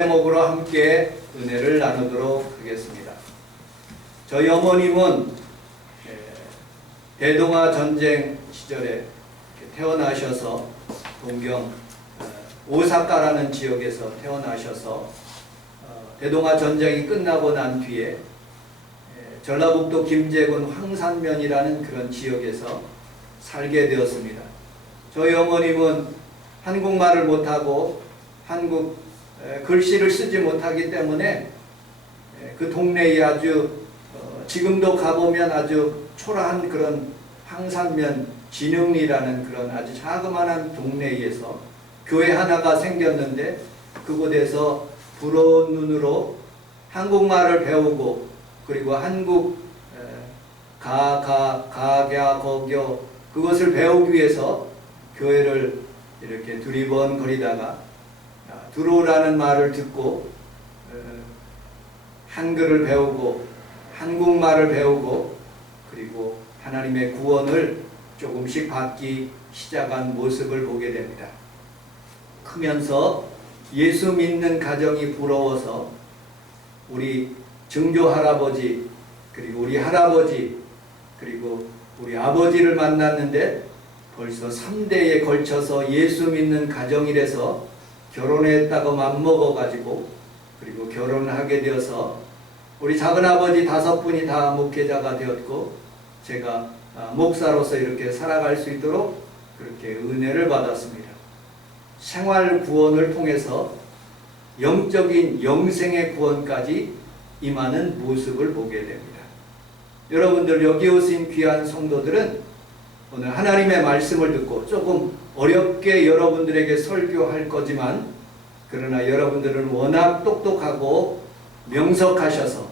제목으로 함께 은혜를 나누도록 하겠습니다. 저희 어머님은 대동아 전쟁 시절에 태어나셔서 동경 오사카라는 지역에서 태어나셔서 대동아 전쟁이 끝나고 난 뒤에 전라북도 김제군 황산면이라는 그런 지역에서 살게 되었습니다. 저희 어머님은 한국말을 못하고 한국 글씨를 쓰지 못하기 때문에 그 동네에 아주 지금도 가보면 아주 초라한 그런 황산면 진흥리라는 그런 아주 자그마한 동네에서 교회 하나가 생겼는데 그곳에서 부러운 눈으로 한국말을 배우고 그리고 한국 가갸 거교 그것을 배우기 위해서 교회를 이렇게 두리번거리다가 들어오라는 말을 듣고 한글을 배우고 한국말을 배우고 그리고 하나님의 구원을 조금씩 받기 시작한 모습을 보게 됩니다. 크면서 예수 믿는 가정이 부러워서 우리 증조 할아버지 그리고 우리 할아버지 그리고 우리 아버지를 만났는데 벌써 3대에 걸쳐서 예수 믿는 가정이라서 결혼했다고 맘먹어가지고 그리고 결혼을 하게 되어서 우리 작은아버지 5분이 다 목회자가 되었고 제가 목사로서 이렇게 살아갈 수 있도록 그렇게 은혜를 받았습니다. 생활 구원을 통해서 영적인 영생의 구원까지 임하는 모습을 보게 됩니다. 여러분들 여기 오신 귀한 성도들은 오늘 하나님의 말씀을 듣고 조금 어렵게 여러분들에게 설교할 거지만 그러나 여러분들은 워낙 똑똑하고 명석하셔서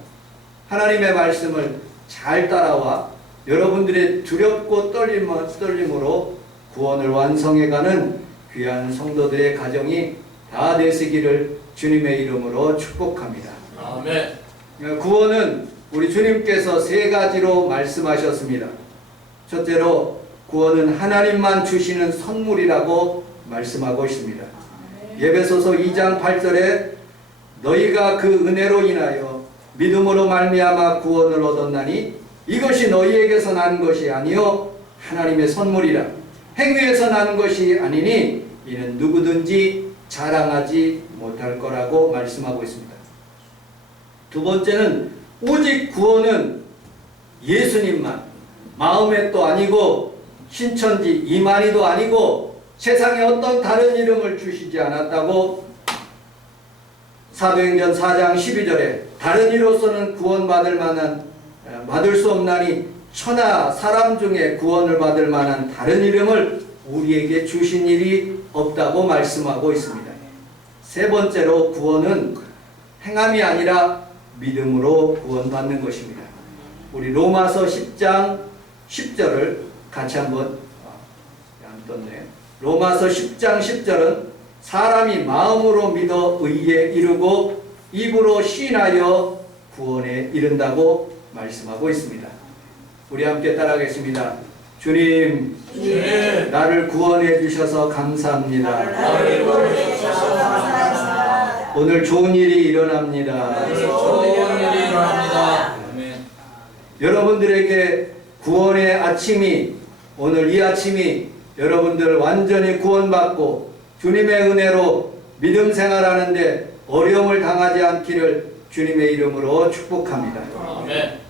하나님의 말씀을 잘 따라와 여러분들의 두렵고 떨림으로 구원을 완성해가는 귀한 성도들의 가정이 다 되시기를 주님의 이름으로 축복합니다. 아멘. 구원은 우리 주님께서 3가지로 말씀하셨습니다. 첫째로 구원은 하나님만 주시는 선물이라고 말씀하고 있습니다. 에베소서 2장 8절에 너희가 그 은혜로 인하여 믿음으로 말미암아 구원을 얻었나니 이것이 너희에게서 난 것이 아니요 하나님의 선물이라 행위에서 난 것이 아니니 이는 누구든지 자랑하지 못할 거라고 말씀하고 있습니다. 두 번째는 오직 구원은 예수님만 마음의 또 아니고 신천지 이만희도 아니고 세상에 어떤 다른 이름을 주시지 않았다고 사도행전 4장 12절에 다른 이로서는 받을 수 없나니 천하 사람 중에 구원을 받을 만한 다른 이름을 우리에게 주신 일이 없다고 말씀하고 있습니다. 세 번째로 구원은 행함이 아니라 믿음으로 구원받는 것입니다. 우리 로마서 10장 10절을 같이 한번 안 떴네. 로마서 10장 10절은 사람이 마음으로 믿어 의에 이르고 입으로 시인하여 구원에 이른다고 말씀하고 있습니다. 우리 함께 따라하겠습니다. 주님, 나를 구원해 주셔서 감사합니다. 오늘 좋은 일이 일어납니다. 여러분들에게 구원의 아침이 오늘 이 아침이 여러분들 완전히 구원받고 주님의 은혜로 믿음 생활하는데 어려움을 당하지 않기를 주님의 이름으로 축복합니다. 아멘.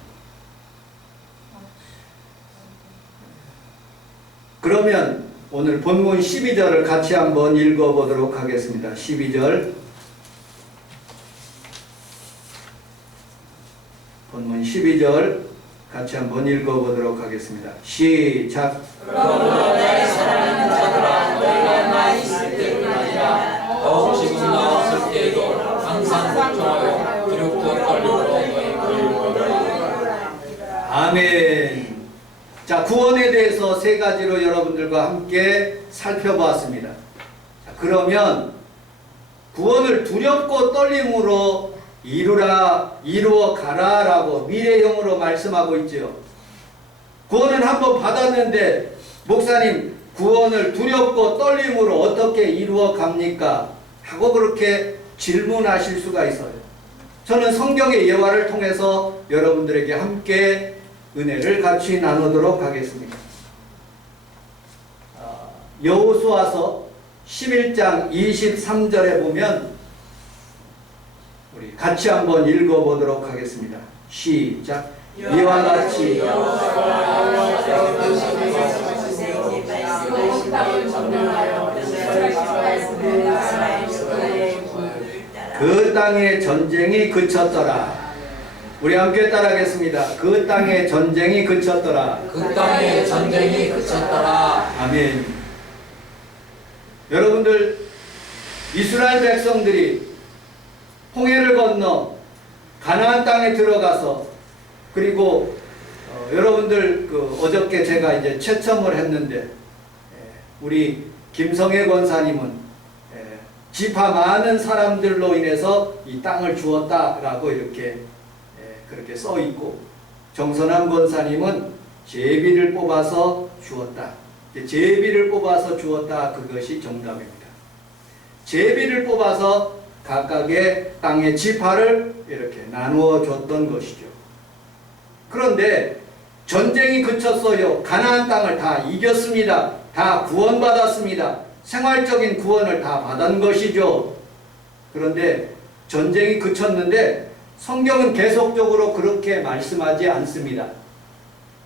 그러면 오늘 본문 12절을 같이 한번 읽어보도록 하겠습니다. 12절 본문 12절 같이 한번 읽어보도록 하겠습니다. 시작. 그러므로 나의 사랑하는 자들아 너희가 나 있을 때뿐 아니라 지금 나 없을 때에도 항상 걱정하여 두렵고 떨림으로 너희 보이리라. 아멘. 자, 구원에 대해서 3가지로 여러분들과 함께 살펴보았습니다. 자, 그러면 구원을 두렵고 떨림으로 이루어 가라라고 미래형으로 말씀하고 있죠. 구원은 한번 받았는데 목사님 구원을 두렵고 떨림으로 어떻게 이루어 갑니까? 하고 그렇게 질문하실 수가 있어요. 저는 성경의 예화를 통해서 여러분들에게 함께 은혜를 같이 나누도록 하겠습니다. 여호수아서 11장 23절에 보면 우리 같이 한번 읽어보도록 하겠습니다. 시작. 이와 같이 그 땅의 전쟁이 그쳤더라. 우리 함께 따라하겠습니다. 그 땅의 전쟁이 그쳤더라. 그 땅의 전쟁이 그쳤더라. 아멘. 여러분들, 이스라엘 백성들이 홍해를 건너 가나안 땅에 들어가서, 그리고 여러분들 어저께 제가 이제 채점을 했는데 우리 김성애 권사님은 지파 많은 사람들로 인해서 이 땅을 주었다라고 이렇게 그렇게 써 있고, 정선함 권사님은 제비를 뽑아서 주었다. 제비를 뽑아서 주었다. 그것이 정답입니다. 제비를 뽑아서 각각의 땅의 지파를 이렇게 나누어 줬던 것이죠. 그런데 전쟁이 그쳤어요. 가나안 땅을 다 이겼습니다. 다 구원받았습니다. 생활적인 구원을 다 받은 것이죠. 그런데 전쟁이 그쳤는데 성경은 계속적으로 그렇게 말씀하지 않습니다.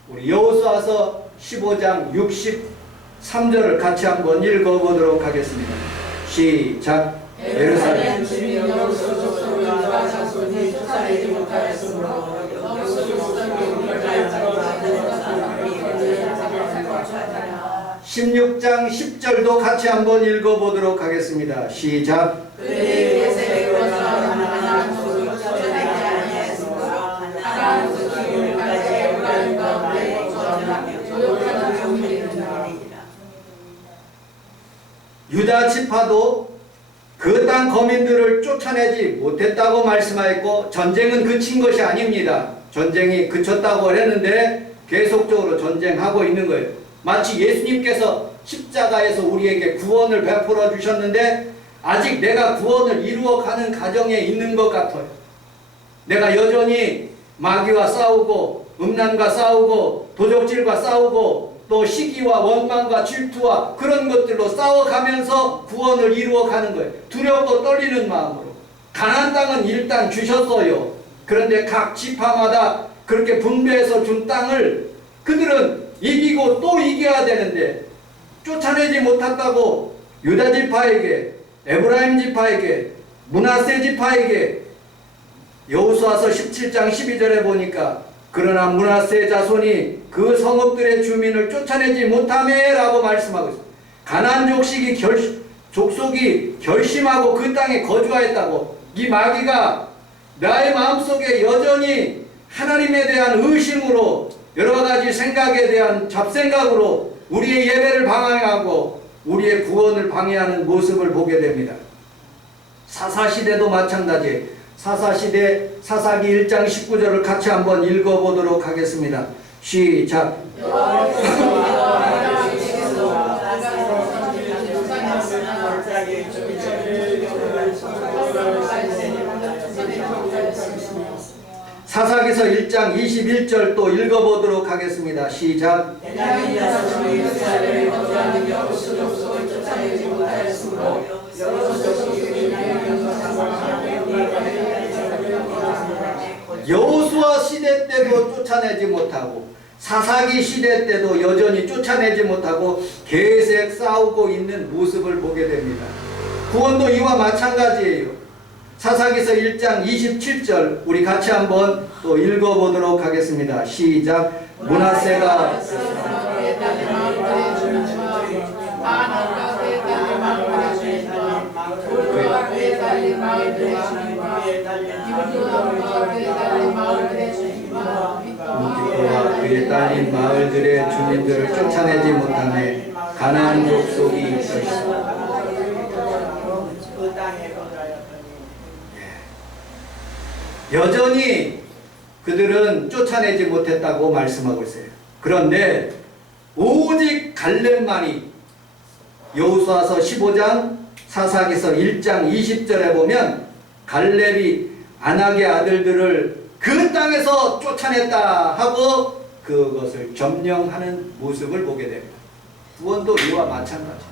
우리 여호수아서 15장 63절을 같이 한번 읽어보도록 하겠습니다. 시작. 예루살렘 주민 여호수 족속과 자손이 쫓아내지 못하였으므로 16장 10절도 같이 한번 읽어보도록 하겠습니다. 시작. 유다 지파도 그 땅 거민들을 쫓아내지 못했다고 말씀하였고, 전쟁은 그친 것이 아닙니다. 전쟁이 그쳤다고 했는데 계속적으로 전쟁하고 있는 거예요. 마치 예수님께서 십자가에서 우리에게 구원을 베풀어 주셨는데 아직 내가 구원을 이루어가는 과정에 있는 것 같아요. 내가 여전히 마귀와 싸우고 음란과 싸우고 도적질과 싸우고 또 시기와 원망과 질투와 그런 것들로 싸워가면서 구원을 이루어가는 거예요. 두렵고 떨리는 마음으로. 가나안 땅은 일단 주셨어요. 그런데 각 지파마다 그렇게 분배해서 준 땅을 그들은 이기고 또 이겨야 되는데 쫓아내지 못했다고 유다 지파에게, 에브라임 지파에게, 므낫세 지파에게 여호수아서 17장 12절에 보니까 그러나 므낫세 자손이 그 성읍들의 주민을 쫓아내지 못하매 라고 말씀하고 있습니다. 가나안 족속이 결심하고 그 땅에 거주하였다고. 이 마귀가 나의 마음속에 여전히 하나님에 대한 의심으로 여러 가지 생각에 대한 잡생각으로 우리의 예배를 방해하고 우리의 구원을 방해하는 모습을 보게 됩니다. 사사시대도 마찬가지예요. 사사시대 사사기 1장 19절을 같이 한번 읽어보도록 하겠습니다. 시작. 사사기서 1장 21절 또 읽어보도록 하겠습니다. 시작. 여호수아 시대 때도 쫓아내지 못하고 사사기 시대 때도 여전히 쫓아내지 못하고 계속 싸우고 있는 모습을 보게 됩니다. 구원도 이와 마찬가지예요. 사사기서 1장 27절 우리 같이 한번 또 읽어보도록 하겠습니다. 시작. 므낫세가 그와 그에 딸린 마을들의 주민들을 쫓아내지 못하며 가나안 족속이 있었습니다. 여전히 그들은 쫓아내지 못했다고 말씀하고 있어요. 그런데 오직 갈렙만이 여호수아서 15장 사사기서 1장 20절에 보면 갈렙이 안악의 아들들을 그 땅에서 쫓아냈다 하고 그것을 점령하는 모습을 보게 됩니다. 구원도 이와 마찬가지.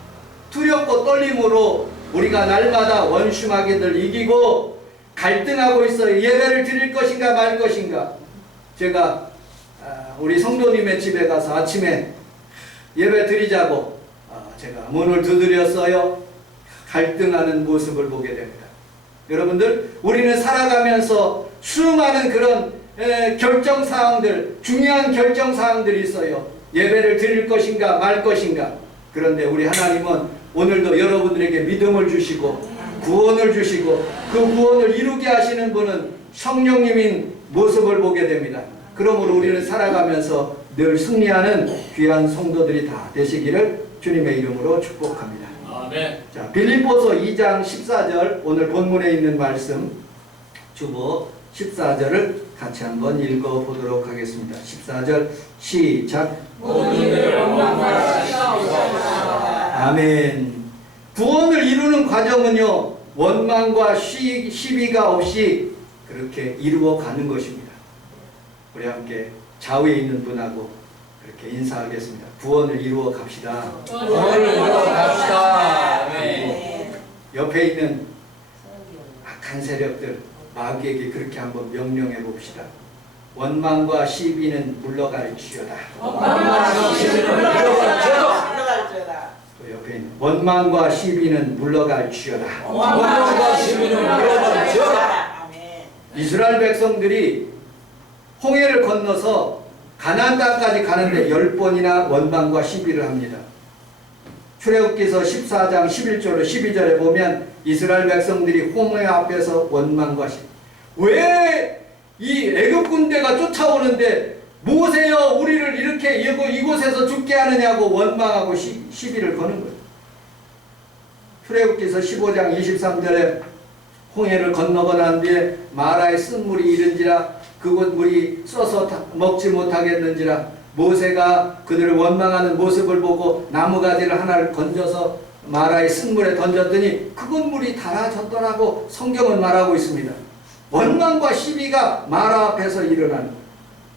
두렵고 떨림으로 우리가 날마다 원수마귀들 이기고 갈등하고 있어요. 예배를 드릴 것인가 말 것인가. 제가 우리 성도님의 집에 가서 아침에 예배 드리자고 제가 문을 두드렸어요. 갈등하는 모습을 보게 됩니다. 여러분들, 우리는 살아가면서 수많은 그런 결정사항들, 중요한 결정사항들이 있어요. 예배를 드릴 것인가 말 것인가. 그런데 우리 하나님은 오늘도 여러분들에게 믿음을 주시고 구원을 주시고 그 구원을 이루게 하시는 분은 성령님인 모습을 보게 됩니다. 그러므로 우리는 살아가면서 늘 승리하는 귀한 성도들이 다 되시기를 주님의 이름으로 축복합니다. 아멘. 자, 빌립보서 2장 14절, 오늘 본문에 있는 말씀 주보 14절을 같이 한번 읽어보도록 하겠습니다. 14절 시작. 아멘. 구원을 이루는 과정은요, 원망과 시비가 없이 그렇게 이루어 가는 것입니다. 우리 함께 좌우에 있는 분하고 그렇게 인사하겠습니다. 구원을 이루어 갑시다. 구원을 이루어 갑시다. 아멘. 옆에 있는 악한 세력들, 마귀에게 그렇게 한번 명령해 봅시다. 원망과 시비는 물러갈지어다. 또 옆에 있는 원망과 시비는 물러갈지어다. 원망과 시비는 물러갈지어다. 이스라엘 백성들이 홍해를 건너서 가나안 땅까지 가는데 10번이나 원망과 시비를 합니다. 출애굽기서 14장 11절로 12절에 보면 이스라엘 백성들이 홍해 앞에서 원망과 시비. 왜 이 애굽 군대가 쫓아오는데 모세여 우리를 이렇게 이곳에서 죽게 하느냐고 원망하고 시비를 거는 거예요. 출애굽기서 15장 23절에 홍해를 건너고 난 뒤에 마라의 쓴물이 이른지라 그곳 물이 써서 먹지 못하겠는지라 모세가 그들을 원망하는 모습을 보고 나무가지를 하나를 건져서 마라의 쓴물에 던졌더니 그곳 물이 달아졌더라고 성경은 말하고 있습니다. 원망과 시비가 마라 앞에서 일어나는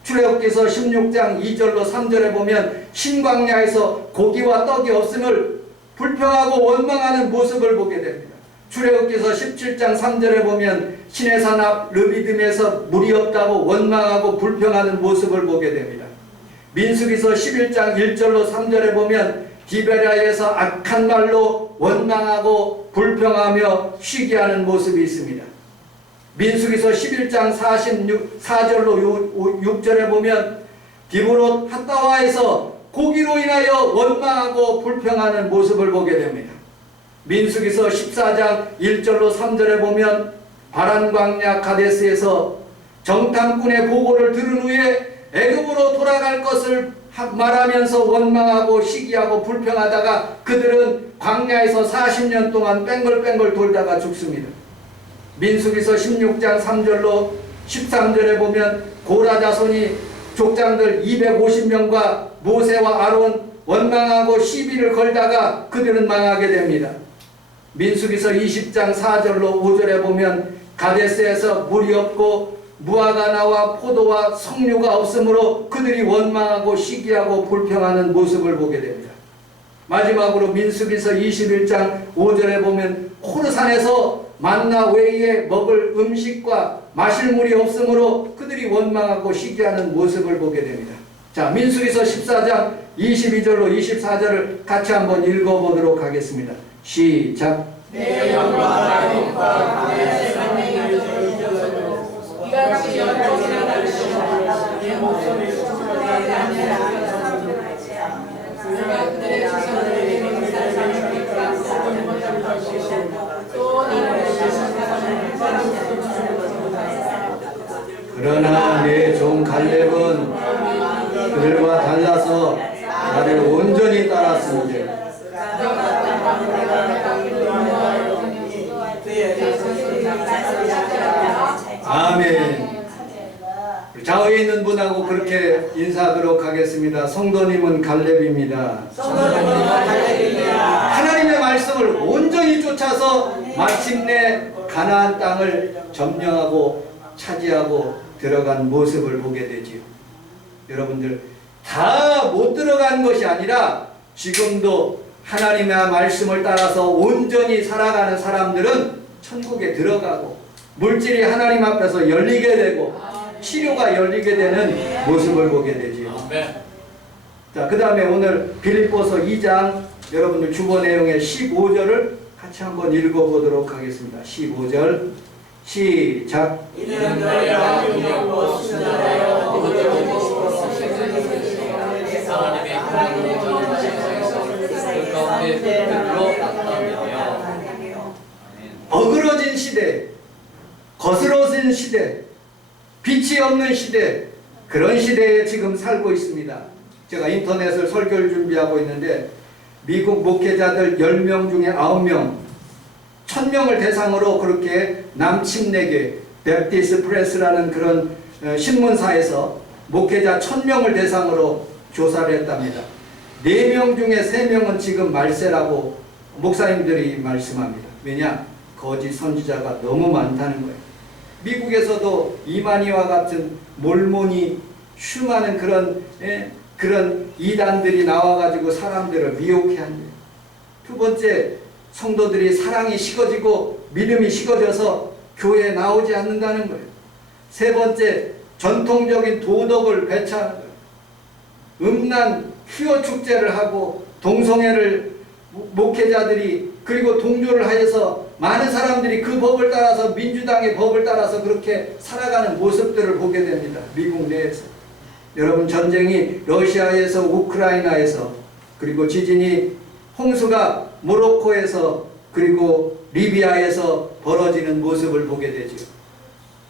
출애굽기서 16장 2절로 3절에 보면 신광야에서 고기와 떡이 없음을 불평하고 원망하는 모습을 보게 됩니다. 출애굽기서 17장 3절에 보면 시내산 앞 르비딤에서 물이 없다고 원망하고 불평하는 모습을 보게 됩니다. 민수기서 11장 1절로 3절에 보면 디베라에서 악한 말로 원망하고 불평하며 쉬게 하는 모습이 있습니다. 민수기서 11장 44절로 6절에 보면 디브롯 핫다와에서 고기로 인하여 원망하고 불평하는 모습을 보게 됩니다. 민수기서 14장 1절로 3절에 보면 바란 광야 가데스에서 정탐꾼의 보고를 들은 후에 애굽으로 돌아갈 것을 말하면서 원망하고 시기하고 불평하다가 그들은 광야에서 40년 동안 뺑글뺑글 돌다가 죽습니다. 민수기서 16장 3절로 13절에 보면 고라 자손이 족장들 250명과 모세와 아론 원망하고 시비를 걸다가 그들은 망하게 됩니다. 민수기서 20장 4절로 5절에 보면 가데스에서 물이 없고 무화과 나와 포도와 석류가 없으므로 그들이 원망하고 시기하고 불평하는 모습을 보게 됩니다. 마지막으로 민수기서 21장 5절에 보면 호르산에서 만나 외에 먹을 음식과 마실 물이 없으므로 그들이 원망하고 시기하는 모습을 보게 됩니다. 자, 민수기서 14장 22절로 24절을 같이 한번 읽어보도록 하겠습니다. 시작. 내 영광 하나님과 내 생명을 주셔서 이가 같이 연통이나 다르시고 내 목소리를 수고하게 하느라 내가 그들의 지성들에게 감사를 하시니까 모든 것을 주시고 또 나를 주시는 사람을 그러나 내 종 갈렙은 그들과 달라서 나를 온전히 따랐으니 아멘. 좌우에 있는 분하고 그렇게 인사하도록 하겠습니다. 성도님은 갈렙입니다. 하나님의 말씀을 온전히 온전히 쫓아서 마침내 가나안 땅을 점령하고 차지하고 들어간 모습을 보게 되지요. 여러분들 다 못 들어간 것이 아니라 지금도 하나님의 말씀을 따라서 온전히 살아가는 사람들은 천국에 들어가고 물질이 하나님 앞에서 열리게 되고 치료가 열리게 되는 모습을 보게 되지요. 아멘. 자, 그 다음에 오늘 빌립보서 2장 여러분들 주보 내용의 15절을 같이 한번 읽어보도록 하겠습니다. 15절 시작. 이는 너희가 능력으로 순전하여 하나님의 하나님의 전체에서 그 가운데 빛으로 나타나며 어그러진 시대, 거스러진 시대, 빛이 없는 시대, 그런 시대에 지금 살고 있습니다. 제가 인터넷을 설교를 준비하고 있는데 미국 목회자들 10명 중에 9명 1000명을 대상으로 그렇게 남침내교회 베프티스 프레스라는 그런 신문사에서 목회자 1000명을 대상으로 조사를 했답니다. 4명 중에 3명은 지금 말세라고 목사님들이 말씀합니다. 왜냐? 거짓 선지자가 너무 많다는 거예요. 미국에서도 이만희와 같은 몰몬이 슈마는 그런 이단들이 나와가지고 사람들을 미혹해 한대요. 두 번째, 성도들이 사랑이 식어지고 믿음이 식어져서 교회에 나오지 않는다는 거예요. 세 번째, 전통적인 도덕을 배차하는 거예요. 음란 퀴어 축제를 하고 동성애를 목회자들이 그리고 동조를 하여서 많은 사람들이 그 법을 따라서 민주당의 법을 따라서 그렇게 살아가는 모습들을 보게 됩니다. 미국 내에서. 여러분, 전쟁이 러시아에서 우크라이나에서 그리고 지진이 홍수가 모로코에서 그리고 리비아에서 벌어지는 모습을 보게 되죠.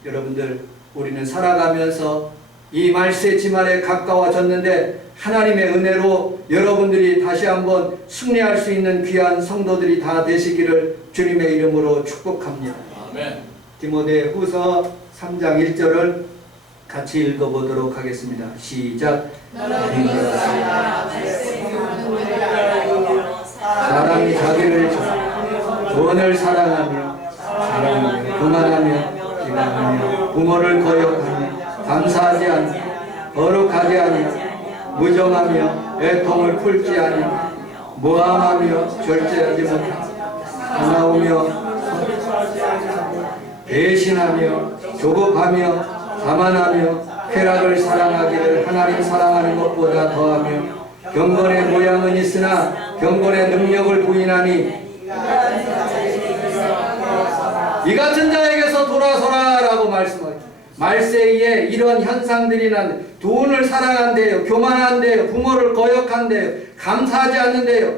여러분들, 우리는 살아가면서 이 말세 지말에 가까워졌는데 하나님의 은혜로 여러분들이 다시 한번 승리할 수 있는 귀한 성도들이 다 되시기를 주님의 이름으로 축복합니다. 아멘. 디모데 후서 3장 1절을 같이 읽어보도록 하겠습니다. 시작. 사람이 자기를 조언을 사랑하며 교만하며 비방하며 부모를 거역하며 감사하지 않으며 거룩하지 않으며 무정하며 애통을 풀지 않으며 모함하며 절제하지 못하며 사나우며 배신하며 조급하며 자만하며 쾌락을 사랑하기를 하나님 사랑하는 것보다 더하며 경건의 모양은 있으나 경건의 능력을 부인하니 이 같은 자에게서 돌아서라 라고 말씀하죠. 말세에 이런 현상들이 난 돈을 사랑한대요, 교만한대요, 부모를 거역한대요, 감사하지 않는데요,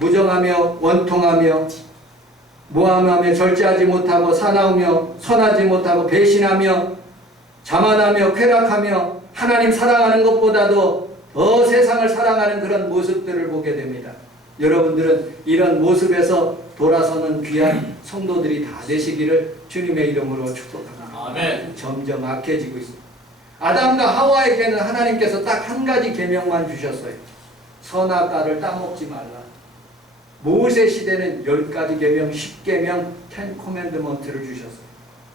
무정하며 원통하며 모함하며 절제하지 못하고 사나우며 선하지 못하고 배신하며 자만하며 쾌락하며 하나님 사랑하는 것보다도 더 세상을 사랑하는 그런 모습들을 보게 됩니다. 여러분들은 이런 모습에서 돌아서는 귀한 성도들이 다 되시기를 주님의 이름으로 축복합니다. 아멘. 점점 악해지고 있습니다. 아담과 하와에게는 하나님께서 딱 한 가지 계명만 주셨어요. 선악과를 따먹지 말라. 모세 시대는 10가지 계명, 10계명, 10 코맨드먼트를 주셨어요.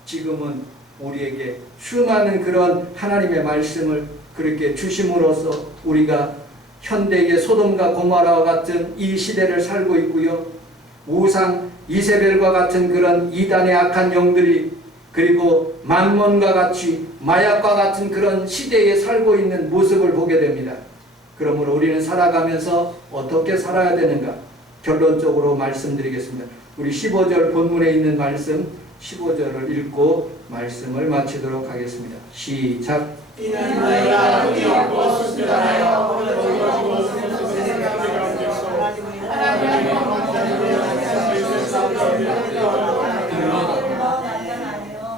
지금은 우리에게 수많은 그런 하나님의 말씀을 그렇게 주심으로써 우리가 현대의 소돔과 고모라와 같은 이 시대를 살고 있고요. 우상 이세벨과 같은 그런 이단의 악한 영들이 그리고 만몬과 같이 마약과 같은 그런 시대에 살고 있는 모습을 보게 됩니다. 그러므로 우리는 살아가면서 어떻게 살아야 되는가? 결론적으로 말씀드리겠습니다. 우리 15절 본문에 있는 말씀 15절을 읽고 말씀을 마치도록 하겠습니다. 시작. 이는 너희가 흠이 없고 순전하여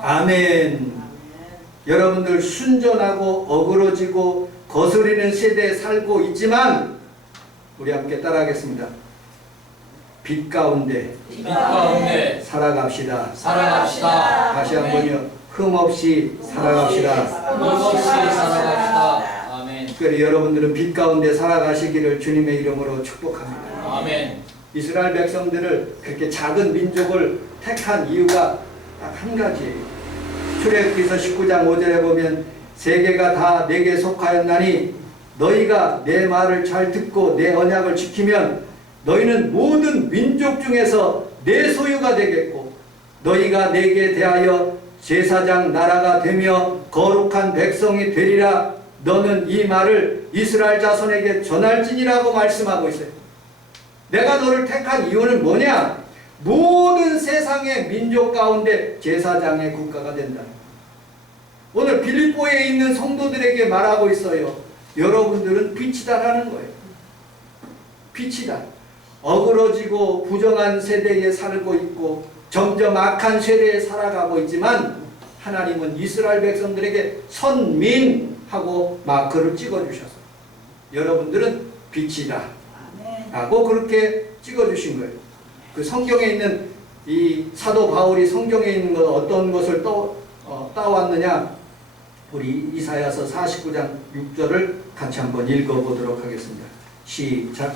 아멘. 여러분들 순전하고 어그러지고 거스리는 세대에 살고 있지만 우리 함께 따라하겠습니다. 빛 가운데 살아갑시다. 살아갑시다. 다시 한번요. 흠없이 살아갑시다. 흠없이 살아갑시다. 아멘. 특별히 여러분들은 빛 가운데 살아가시기를 주님의 이름으로 축복합니다. 아멘. 이스라엘 백성들을 그렇게 작은 민족을 택한 이유가 딱 한 가지예요. 출애굽기서 19장 5절에 보면 세계가 다 내게 속하였나니 너희가 내 말을 잘 듣고 내 언약을 지키면 너희는 모든 민족 중에서 내 소유가 되겠고 너희가 내게 대하여 제사장 나라가 되며 거룩한 백성이 되리라. 너는 이 말을 이스라엘 자손에게 전할지니라고 말씀하고 있어요. 내가 너를 택한 이유는 뭐냐? 모든 세상의 민족 가운데 제사장의 국가가 된다. 오늘 빌립보에 있는 성도들에게 말하고 있어요. 여러분들은 빛이다라는 거예요. 빛이다. 어그러지고 부정한 세대에 살고 있고 점점 악한 세대에 살아가고 있지만 하나님은 이스라엘 백성들에게 선민하고 마크를 찍어주셨어요. 여러분들은 빛이다 라고 그렇게 찍어주신 거예요. 그 성경에 있는 이 사도 바울이 성경에 있는 것 어떤 것을 따왔느냐, 우리 이사야서 49장 6절을 같이 한번 읽어보도록 하겠습니다. 시작.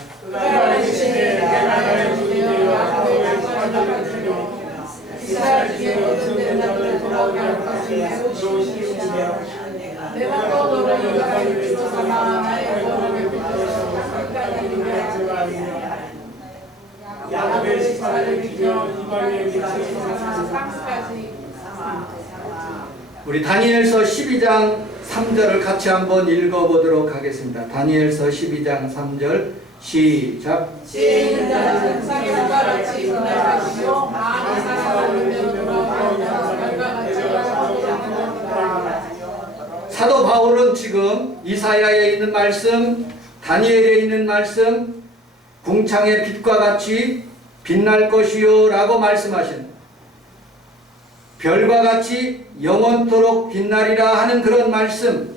우리 다니엘서 12장 3절을 같이 한번 읽어보도록 하겠습니다. 다니엘서 12장 3절 시작. 지혜 있는 자는 세상의 것같이 분달하시고 마음이 사랑하는 대로 돌아오는 결과같이 사도 바울은 지금 이사야에 있는 말씀, 다니엘에 있는 말씀, 궁창의 빛과 같이 빛날 것이요 라고 말씀하신, 별과 같이 영원토록 빛나리라 하는 그런 말씀,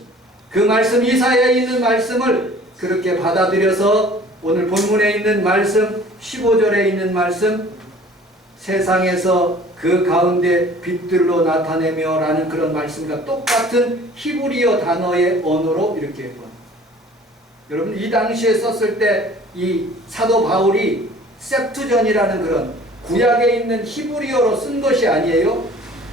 그 말씀, 이사야에 있는 말씀을 그렇게 받아들여서 오늘 본문에 있는 말씀, 15절에 있는 말씀, 세상에서 그 가운데 빛들로 나타내며 라는 그런 말씀과 똑같은 히브리어 단어의 언어로 이렇게 했거든요. 여러분, 이 당시에 썼을 때 이 사도 바울이 septuagint이라는 그런 구약에 있는 히브리어로 쓴 것이 아니에요.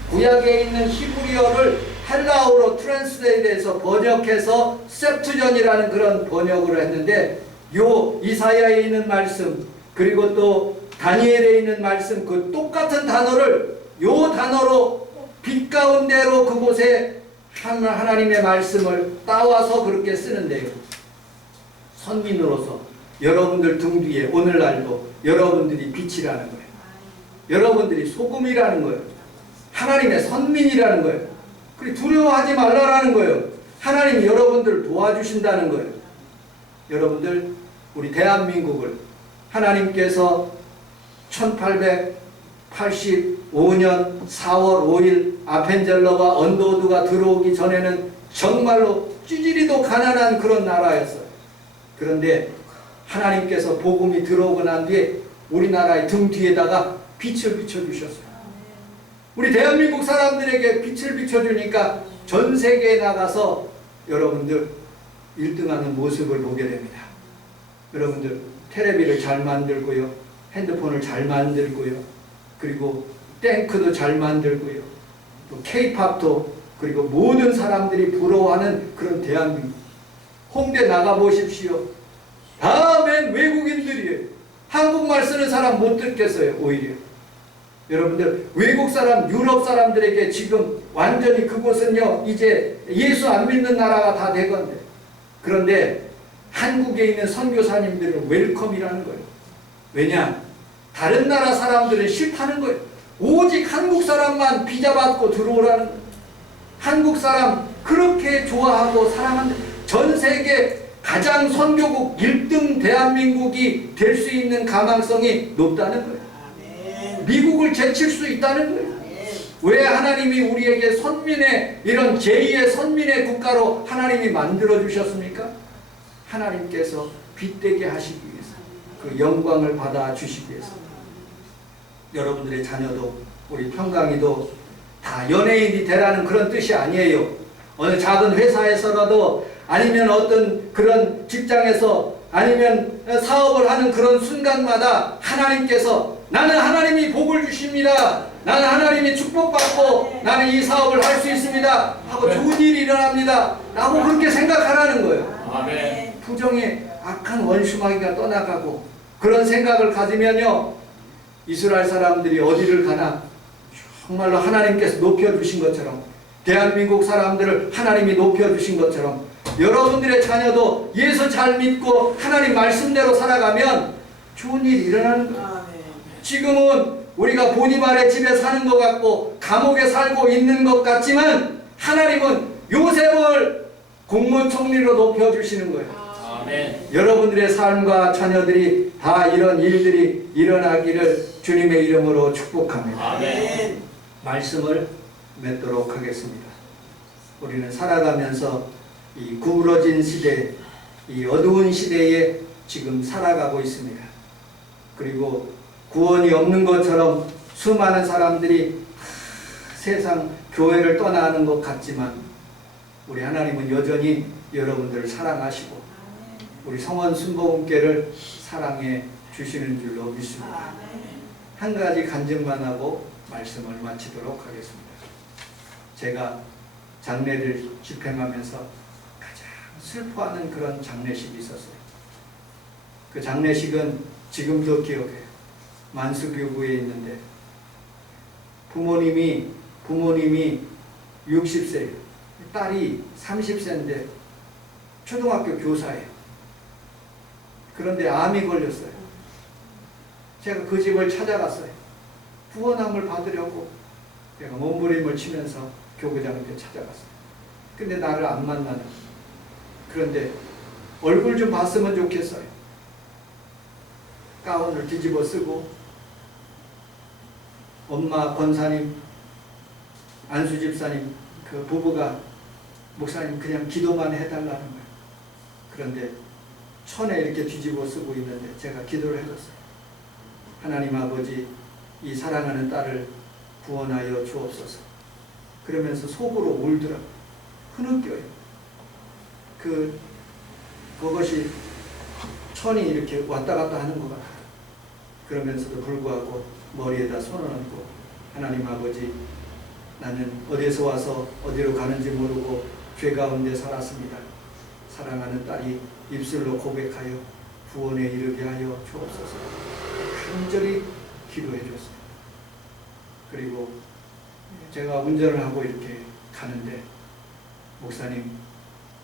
구약에 있는 히브리어를 헬라어로 트랜스레이트해서 번역해서 septuagint이라는 그런 번역을 했는데, 요 이사야에 있는 말씀 그리고 또 다니엘에 있는 말씀, 그 똑같은 단어를 요 단어로 빛 가운데로 그곳에 하나님의 말씀을 따와서 그렇게 쓰는데요. 선민으로서 여러분들 등 뒤에 오늘날도 여러분들이 빛이라는 거예요. 여러분들이 소금이라는 거예요. 하나님의 선민이라는 거예요. 그리고 두려워하지 말라라는 거예요. 하나님이 여러분들을 도와주신다는 거예요. 여러분들, 우리 대한민국을 하나님께서 1885년 4월 5일 아펜젤러와 언더우드가 들어오기 전에는 정말로 찌질이도 가난한 그런 나라였어요. 그런데 하나님께서 복음이 들어오고 난 뒤에 우리나라의 등 뒤에다가 빛을 비춰주셨어요. 우리 대한민국 사람들에게 빛을 비춰주니까 전 세계에 나가서 여러분들 1등하는 모습을 보게 됩니다. 여러분들 텔레비를 잘 만들고요, 핸드폰을 잘 만들고요, 그리고 탱크도 잘 만들고요, 또 K-팝도, 그리고 모든 사람들이 부러워하는 그런 대한민국. 홍대 나가보십시오. 다음엔 외국인들이에요. 한국말 쓰는 사람 못 듣겠어요. 오히려 여러분들, 외국 사람, 유럽 사람들에게 지금 완전히 그곳은요 이제 예수 안 믿는 나라가 다 되건데, 그런데 한국에 있는 선교사님들은 웰컴이라는 거예요. 왜냐? 다른 나라 사람들은 싫다는 거예요. 오직 한국 사람만 비자 받고 들어오라는 거예요. 한국 사람 그렇게 좋아하고 사랑하는, 전 세계 가장 선교국 1등 대한민국이 될 수 있는 가망성이 높다는 거예요. 미국을 제칠 수 있다는 거예요. 왜 하나님이 우리에게 선민의, 이런 제2의 선민의 국가로 하나님이 만들어 주셨습니까? 하나님께서 빛되게 하시기 위해서, 그 영광을 받아 주시기 위해서. 여러분들의 자녀도, 우리 평강이도 다 연예인이 되라는 그런 뜻이 아니에요. 어느 작은 회사에서라도, 아니면 어떤 그런 직장에서 아니면 사업을 하는 그런 순간마다 하나님께서 나는 하나님이 복을 주십니다. 나는 하나님이 축복받고 나는 이 사업을 할 수 있습니다. 하고 좋은 일이 일어납니다. 라고 그렇게 생각하라는 거예요. 아멘. 부정의 악한 원수마귀가 떠나가고 그런 생각을 가지면요, 이스라엘 사람들이 어디를 가나 정말로 하나님께서 높여주신 것처럼, 대한민국 사람들을 하나님이 높여주신 것처럼 여러분들의 자녀도 예수 잘 믿고 하나님 말씀대로 살아가면 좋은 일이 일어나는 거예요. 지금은 우리가 보니발의 집에 사는 것 같고 감옥에 살고 있는 것 같지만 하나님은 요셉을 국무총리로 높여주시는 거예요. 아멘. 여러분들의 삶과 자녀들이 다 이런 일들이 일어나기를 주님의 이름으로 축복합니다. 아멘. 말씀을 맺도록 하겠습니다. 우리는 살아가면서 이 구부러진 시대, 이 어두운 시대에 지금 살아가고 있습니다. 그리고 구원이 없는 것처럼 수많은 사람들이 세상 교회를 떠나는 것 같지만 우리 하나님은 여전히 여러분들을 사랑하시고 우리 성원 순복음교회를 사랑해 주시는 줄로 믿습니다. 한 가지 간증만 하고 말씀을 마치도록 하겠습니다. 제가 장례를 집행하면서 가장 슬퍼하는 그런 장례식이 있었어요. 그 장례식은 지금도 기억해요. 만수교구에 있는데 부모님이 60세예요. 딸이 30세인데 초등학교 교사예요. 그런데 암이 걸렸어요. 제가 그 집을 찾아갔어요. 구원함을 받으려고 제가 몸부림을 치면서 교구장에 찾아갔어요. 근데 나를 안 만나는. 그런데 얼굴 좀 봤으면 좋겠어요. 가운을 뒤집어 쓰고 엄마 권사님, 안수 집사님 그 부부가 목사님 그냥 기도만 해달라는 거예요. 그런데 천에 이렇게 뒤집어 쓰고 있는데 제가 기도를 해줬어요. 하나님 아버지, 이 사랑하는 딸을 구원하여 주옵소서. 그러면서 속으로 울더라고요. 흐느껴요. 그것이 천이 이렇게 왔다 갔다 하는 것 같아요. 그러면서도 불구하고 머리에다 손을 얹고 하나님 아버지, 나는 어디서 와서 어디로 가는지 모르고 죄 가운데 살았습니다. 사랑하는 딸이 입술로 고백하여 구원에 이르게 하여 주옵소서. 간절히 기도해 줬어요. 그리고 제가 운전을 하고 이렇게 가는데 목사님,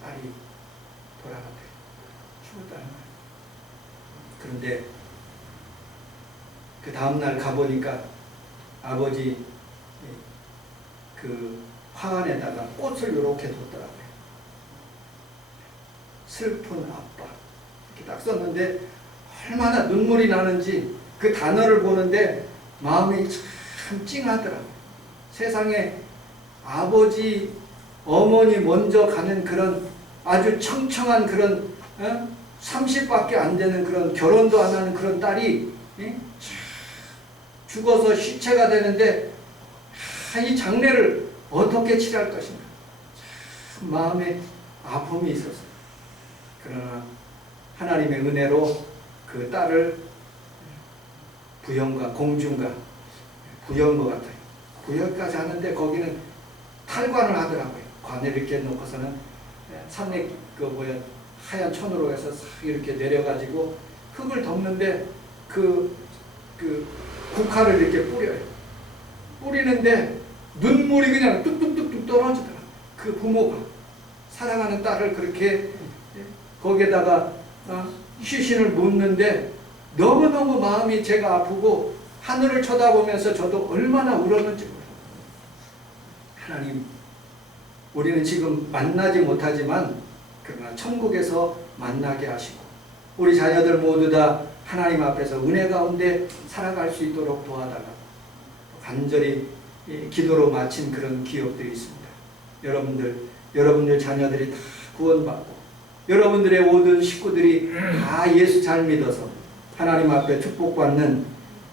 딸이 돌아갔대요. 죽었다는 거예요. 그런데 그 다음날 가보니까 아버지 그 화환에다가 꽃을 이렇게 뒀더라고요. 슬픈 아빠 이렇게 딱 썼는데 얼마나 눈물이 나는지 그 단어를 보는데 마음이 참 찡하더라고요. 세상에 아버지, 어머니 먼저 가는 그런 아주 청청한 그런 30밖에 안 되는 그런 결혼도 안 하는 그런 딸이 죽어서 시체가 되는데 이 장례를 어떻게 치료할 것인가. 참 마음에 아픔이 있었어요. 그러나 하나님의 은혜로 그 딸을 부영과 공중과 부여인 것 같아요. 부여까지 하는데 거기는 탈관을 하더라고요. 관을 이렇게 놓고서는 산내 하얀 천으로 해서 싹 이렇게 내려가지고 흙을 덮는데 그 국화를 이렇게 뿌려요. 뿌리는데 눈물이 그냥 뚝뚝뚝뚝 떨어지더라고요. 그 부모가 사랑하는 딸을 그렇게 거기에다가 시신을 묻는데 너무너무 마음이 제가 아프고 하늘을 쳐다보면서 저도 얼마나 울었는지 몰라요. 하나님, 우리는 지금 만나지 못하지만 그러나 천국에서 만나게 하시고 우리 자녀들 모두 다 하나님 앞에서 은혜 가운데 살아갈 수 있도록 도와달라고 간절히 기도로 마친 그런 기억들이 있습니다. 여러분들 자녀들이 다 구원받고 여러분들의 모든 식구들이 다 예수 잘 믿어서 하나님 앞에 축복받는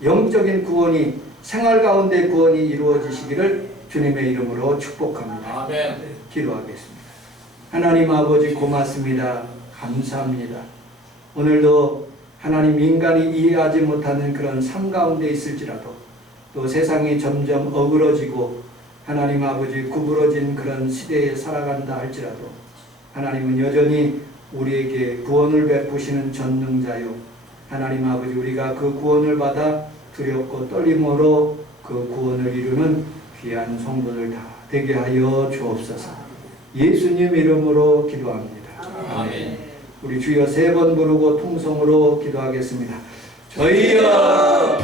영적인 구원이, 생활 가운데 구원이 이루어지시기를 주님의 이름으로 축복합니다. 아멘. 기도하겠습니다. 하나님 아버지 고맙습니다. 감사합니다. 오늘도 하나님 인간이 이해하지 못하는 그런 삶 가운데 있을지라도 또 세상이 점점 어그러지고 하나님 아버지 구부러진 그런 시대에 살아간다 할지라도 하나님은 여전히 우리에게 구원을 베푸시는 전능자요 하나님 아버지 우리가 그 구원을 받아 두렵고 떨림으로 그 구원을 이루는 귀한 성도들 다 되게 하여 주옵소서. 예수님 이름으로 기도합니다. 아멘. 우리 주여 3번 부르고 통성으로 기도하겠습니다. 저희여